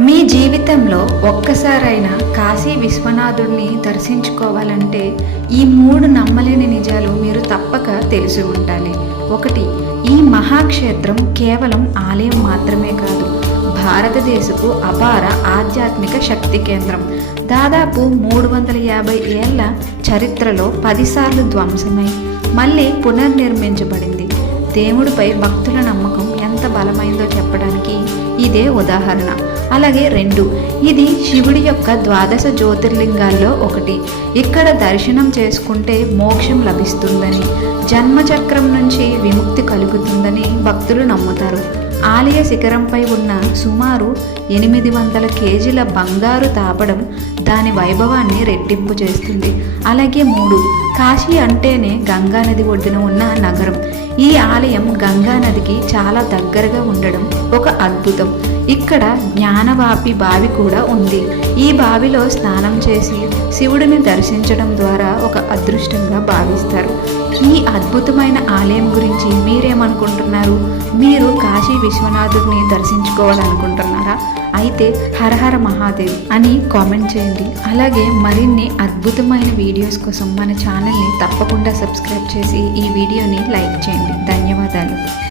మీ జీవితంలో ఒక్కసారైనా కాశీ విశ్వనాథుడిని దర్శించుకోవాలంటే ఈ 3 నమ్మలేని నిజాలు మీరు తప్పక తెలిసి ఉండాలి. 1. ఈ మహాక్షేత్రం కేవలం ఆలయం మాత్రమే కాదు, భారతదేశపు అపార ఆధ్యాత్మిక శక్తి కేంద్రం. దాదాపు 350 ఏళ్ల చరిత్రలో 10 సార్లు ధ్వంసమై మళ్ళీ పునర్నిర్మించబడింది. దేవుడిపై భక్తుల నమ్మకం ఎంత బలమైందో చెప్పడానికి ఇదే ఉదాహరణ. అలాగే 2, ఇది శివుడి యొక్క 12 జ్యోతిర్లింగాల్లో ఒకటి. ఇక్కడ దర్శనం చేసుకుంటే మోక్షం లభిస్తుందని, జన్మచక్రం నుంచి విముక్తి కలుగుతుందని భక్తులు నమ్ముతారు. ఆలయ శిఖరంపై ఉన్న సుమారు 800 కేజీల బంగారు తాపడం దాని వైభవాన్ని రెట్టింపు చేస్తుంది. అలాగే 3, కాశీ అంటేనే గంగానది ఒడ్డున ఉన్న నగరం. ఈ ఆలయం గంగానదికి చాలా దగ్గరగా ఉండడం ఒక అద్భుతం. ఇక్కడ జ్ఞానవాపి బావి కూడా ఉంది. ఈ బావిలో స్నానం చేసి శివుడిని దర్శించడం ద్వారా ఒక అదృష్టంగా భావిస్తారు. ఈ అద్భుతమైన ఆలయం గురించి మీరేమనుకుంటున్నారు? మీరు కాశీ విశ్వనాథుడిని దర్శించుకోవాలనుకుంటున్నారా? అయితే హర హర మహాదేవ్ అని కామెంట్ చేయండి. అలాగే మరిన్ని అద్భుతమైన వీడియోస్ కోసం మన ఛానల్ని తప్పకుండా సబ్స్క్రైబ్ చేసి ఈ వీడియోని లైక్ చేయండి. ధన్యవాదాలు.